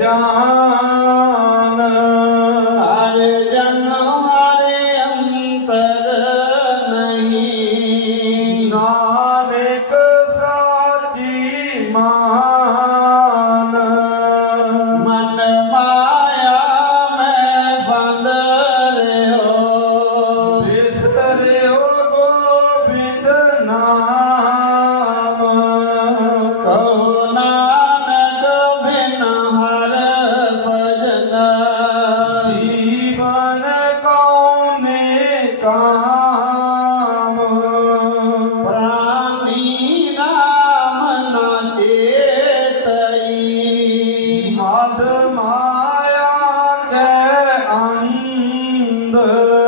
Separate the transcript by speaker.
Speaker 1: જાન
Speaker 2: હરે જન હરે અંતર નહીં
Speaker 1: Sundar.